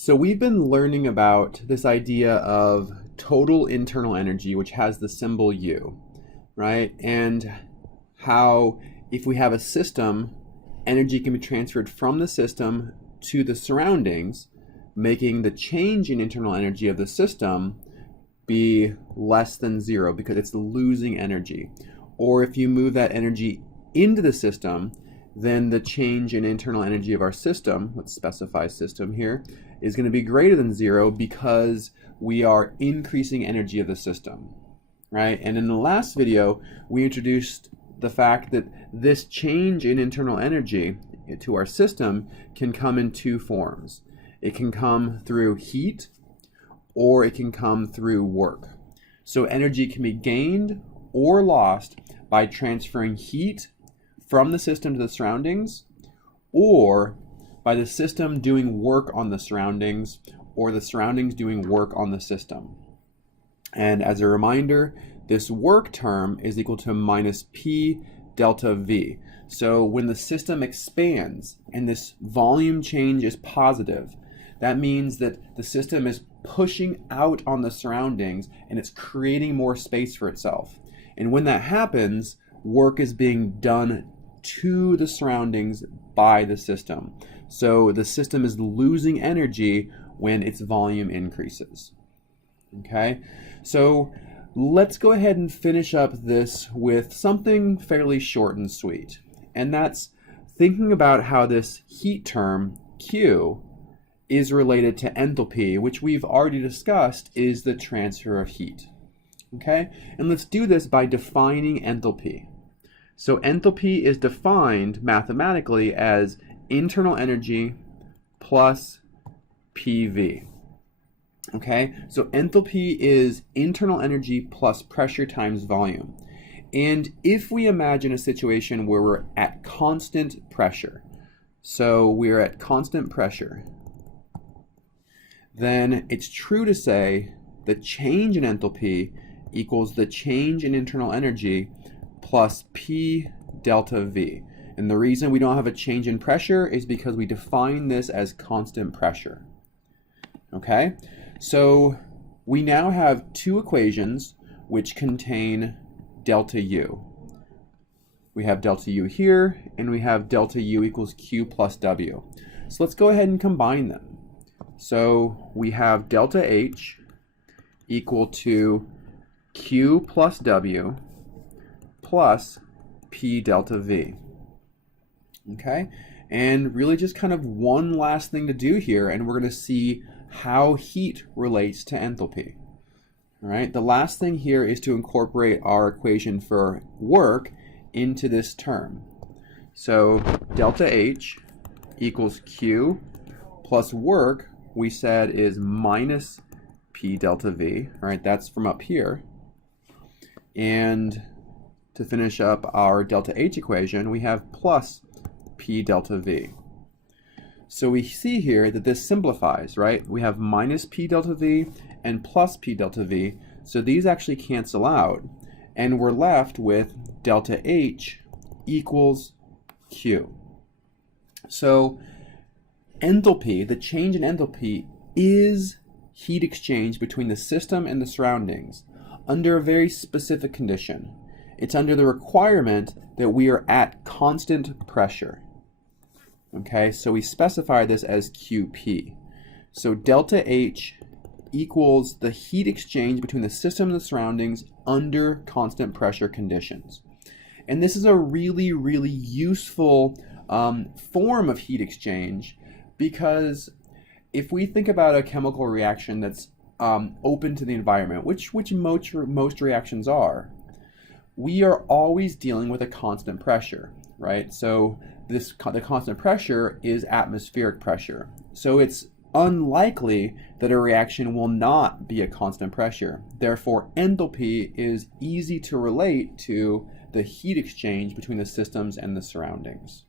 So we've been learning about this idea of total internal energy, which has the symbol U, right? And how if we have a system, energy can be transferred from the system to the surroundings, making the change in internal energy of the system be less than zero because it's losing energy. Or if you move that energy into the system, then the change in internal energy of our system, let's specify system here, is going to be greater than zero because we are increasing energy of the system, right? And in the last video, we introduced the fact that this change in internal energy to our system can come in two forms. It can come through heat, or it can come through work. So energy can be gained or lost by transferring heat from the system to the surroundings, or by the system doing work on the surroundings, or the surroundings doing work on the system. And as a reminder, this work term is equal to minus P delta V. So when the system expands and this volume change is positive, that means that the system is pushing out on the surroundings and it's creating more space for itself. And when that happens, work is being done to the surroundings by the system. So the system is losing energy when its volume increases. Okay, so let's go ahead and finish up this with something fairly short and sweet. And that's thinking about how this heat term, Q, is related to enthalpy, which we've already discussed is the transfer of heat. Okay, and let's do this by defining enthalpy. So enthalpy is defined mathematically as internal energy plus PV. Okay, so enthalpy is internal energy plus pressure times volume. And if we imagine a situation where we're at constant pressure, so we're at constant pressure, then it's true to say the change in enthalpy equals the change in internal energy plus P delta V. And the reason we don't have a change in pressure is because we define this as constant pressure. Okay, so we now have two equations which contain delta U. We have delta U here, and we have delta U equals Q plus W. So let's go ahead and combine them. So we have delta H equal to Q plus W plus P delta V. Okay, and really just kind of one last thing to do here, and we're going to see how heat relates to enthalpy. All right, the last thing here is to incorporate our equation for work into this term. So delta H equals Q plus work, we said, is minus P delta V. All right, that's from up here. And to finish up our delta H equation, we have plus P delta V. So we see here that this simplifies, right? We have minus P delta V and plus P delta V. So these actually cancel out. And we're left with delta H equals Q. So enthalpy, the change in enthalpy, is heat exchange between the system and the surroundings under a very specific condition. It's under the requirement that we are at constant pressure. Okay, so we specify this as QP. So delta H equals the heat exchange between the system and the surroundings under constant pressure conditions. And this is a really, really useful form of heat exchange, because if we think about a chemical reaction that's open to the environment, which most reactions are, we are always dealing with a constant pressure, right? So the constant pressure is atmospheric pressure. So it's unlikely that a reaction will not be a constant pressure. Therefore, enthalpy is easy to relate to the heat exchange between the systems and the surroundings.